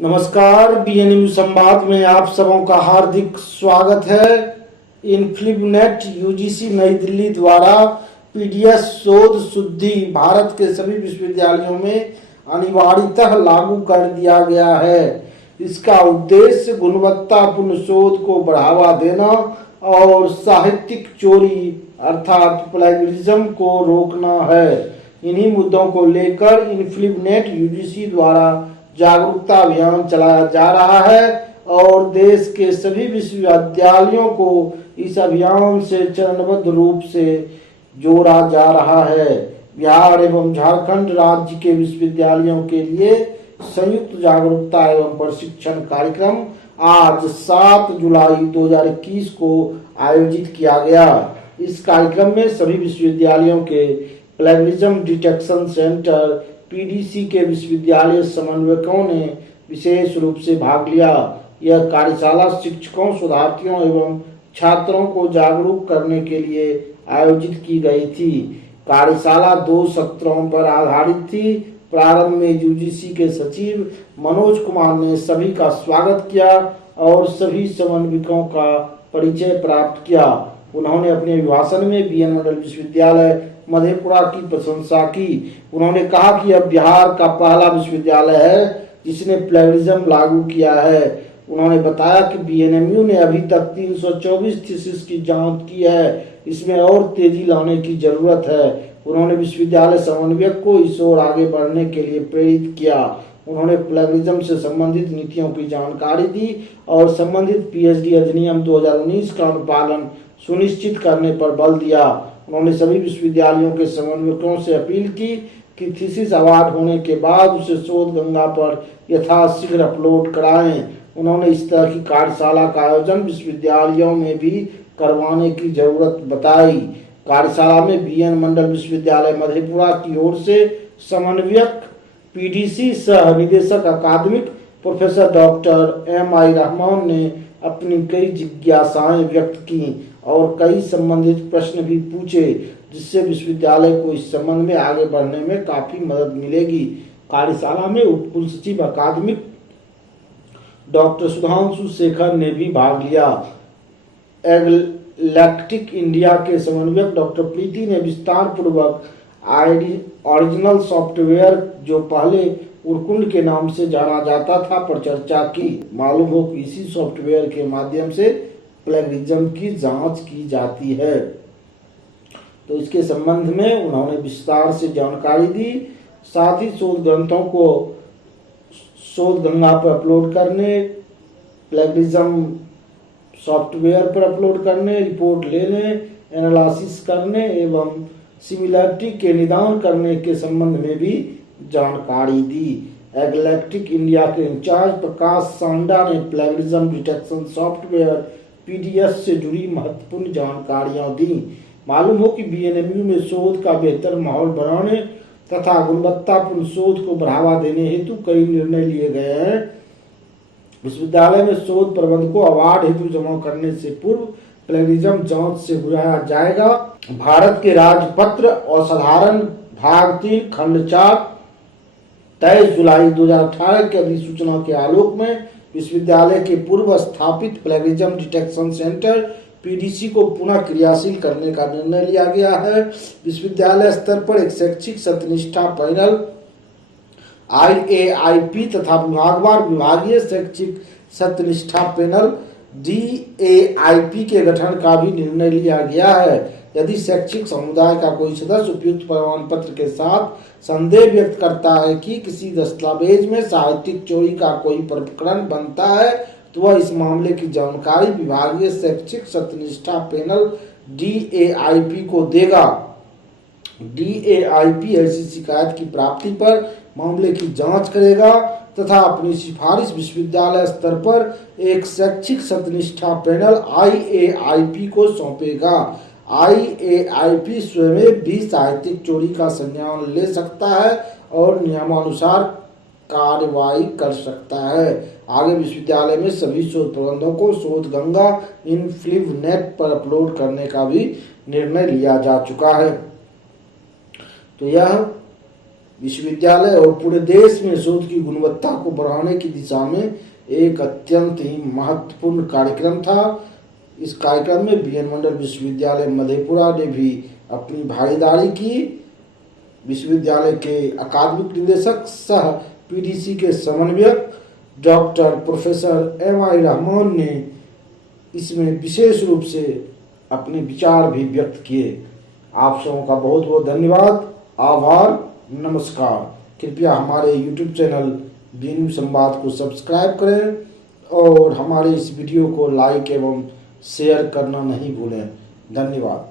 नमस्कार। बीएनएम संवाद में आप सबों का हार्दिक स्वागत है। इन्फ्लिबनेट यूजीसी नई दिल्ली द्वारा पीडीएस शोध शुद्धि भारत के सभी विश्वविद्यालयों में अनिवार्यतः लागू कर दिया गया है। इसका उद्देश्य गुणवत्तापूर्ण शोध को बढ़ावा देना और साहित्यिक चोरी अर्थात प्लेगरिज्म को रोकना है। इन्हीं मुद्दों को लेकर इन्फ्लिबनेट यूजीसी द्वारा जागरूकता अभियान चलाया जा रहा है और देश के सभी विश्वविद्यालयों को इस अभियान से चरणबद्ध रूप से जोड़ा जा रहा है। बिहार एवं झारखंड राज्य के विश्वविद्यालयों के लिए संयुक्त जागरूकता एवं प्रशिक्षण कार्यक्रम आज 7 जुलाई 2021 को आयोजित किया गया। इस कार्यक्रम में सभी विश्वविद्यालयों के प्लेगरिज्म डिटेक्शन सेंटर पीडीसी के विश्वविद्यालय समन्वयकों ने विशेष रूप से भाग लिया। यह कार्यशाला शिक्षकों, शोधार्थियों एवं छात्रों को जागरूक करने के लिए आयोजित की गई थी। कार्यशाला 2 सत्रों पर आधारित थी। प्रारंभ में यूजीसी के सचिव मनोज कुमार ने सभी का स्वागत किया और सभी समन्वयकों का परिचय प्राप्त किया। उन्होंने अपने अभिभाषण में बीएन मंडल विश्वविद्यालय मधेपुरा की प्रशंसा की। उन्होंने कहा कि यह बिहार का पहला विश्वविद्यालय है जिसने प्लेगरिज्म लागू किया है। उन्होंने बताया कि बीएनएमयू ने अभी तक 324 थीसिस की जांच की है, इसमें और तेजी लाने की जरूरत है। उन्होंने विश्वविद्यालय समन्वयक को इस ओर आगे बढ़ने के लिए प्रेरित किया। उन्होंने प्लेगरिज्म से संबंधित नीतियों की जानकारी दी और संबंधित पीएचडी अधिनियम 2019 का अनुपालन सुनिश्चित करने पर बल दिया। उन्होंने सभी विश्वविद्यालयों के समन्वयकों से अपील की कि थीसिस अवार्ड होने के बाद उसे शोध गंगा पर यथाशीघ्र अपलोड कराएं। उन्होंने इस तरह की कार्यशाला का आयोजन विश्वविद्यालयों में भी करवाने की जरूरत बताई। कार्यशाला में बीएन मंडल विश्वविद्यालय मधेपुरा की ओर से समन्वयक पीडीसी सह निदेशक अकादमिक प्रोफेसर डॉक्टर एम.आई. रहमान ने अपनी कई जिज्ञासाएं व्यक्त की और कई संबंधित प्रश्न भी पूछे, जिससे विश्वविद्यालय को इस संबंध में आगे बढ़ने में काफी मदद मिलेगी। कार्यशाला में उपकुल सचिव अकादमिक डॉक्टर सुधांशु शेखर ने भी भाग लिया। एगलैक्टिक इंडिया के समन्वयक डॉक्टर प्रीति ने विस्तार पूर्वक ओरिजिनल सॉफ्टवेयर, जो पहले उरकुंड के नाम से जाना जाता था, पर चर्चा की। मालूम हो कि इसी सॉफ्टवेयर के माध्यम से प्लेगरिज्म की जांच की जाती है। तो इसके संबंध में उन्होंने विस्तार से जानकारी दी। साथ ही शोध ग्रंथों को शोध गंगा पर अपलोड करने, प्लेगरिज्म सॉफ्टवेयर पर अपलोड करने, रिपोर्ट लेने, एनालिसिस करने एवं सिमिलरिटी के निदान करने के संबंध में भी जानकारी दी। एगलैक्टिक इंडिया के इंचार्ज प्रकाश सांडा ने प्लेगरिज्म डिटेक्शन सॉफ्टवेयर पीडीएस से जुड़ी महत्वपूर्ण जानकारियां दी। मालूम हो कि बीएनएमयू में शोध का बेहतर माहौल बनाने तथा गुणवत्तापूर्ण शोध को बढ़ावा देने हेतु कई निर्णय लिए गए हैं। विश्वविद्यालय में शोध प्रबंध को अवार्ड हेतु जमा करने से पूर्व प्लेगरिज्म जांच से बुझाया जाएगा। भारत के राजपत्र असाधारण भाग 3 खंड 4 23 जुलाई 2018 के अधिसूचना के आलोक में विश्वविद्यालय के पूर्व स्थापित प्लेगरिज्म डिटेक्शन सेंटर पीडीसी को पुनः क्रियाशील करने का निर्णय लिया गया है। विश्वविद्यालय स्तर पर एक शैक्षिक सत्यनिष्ठा पैनल IAIP तथा विभागवार विभागीय शैक्षिक सत्यनिष्ठा पैनल DAIP के गठन का भी निर्णय लिया गया है। यदि शैक्षिक समुदाय का कोई सदस्य उपयुक्त प्रमाण पत्र के साथ संदेह व्यक्त करता है कि किसी दस्तावेज में साहित्यिक चोरी का कोई प्रकरण बनता है, तो वह इस मामले की जानकारी विभागीय शैक्षिक सत्यनिष्ठा पैनल DAIP को देगा। DAIP ऐसी शिकायत की प्राप्ति पर मामले की जांच करेगा तथा अपनी सिफारिश विश्वविद्यालय स्तर पर एक शैक्षिक सत्यनिष्ठा पैनल IAIP को सौंपेगा। IAIP स्वयं भी साहित्यिक चोरी का संज्ञान ले सकता है और नियमानुसार कार्रवाई कर सकता है। आगे विश्वविद्यालय में सभी शोध प्रबंधों को शोध गंगा इन्फ्लिबनेट पर अपलोड करने का भी निर्णय लिया जा चुका है। तो यह विश्वविद्यालय और पूरे देश में शोध की गुणवत्ता को बढ़ाने की दिशा में एक अत्यंत ही महत्वपूर्ण कार्यक्रम था। इस कार्यक्रम में बीएन मंडल विश्वविद्यालय मधेपुरा ने भी अपनी भागीदारी की। विश्वविद्यालय के अकादमिक निदेशक सह पीडीसी के समन्वयक डॉक्टर प्रोफेसर एम.आई. रहमान ने इसमें विशेष रूप से अपने विचार भी व्यक्त किए। आप सबों का बहुत बहुत धन्यवाद, आभार, नमस्कार। कृपया हमारे YouTube चैनल बीएनयू संवाद को सब्सक्राइब करें और हमारे इस वीडियो को लाइक एवं शेयर करना नहीं भूलें। धन्यवाद।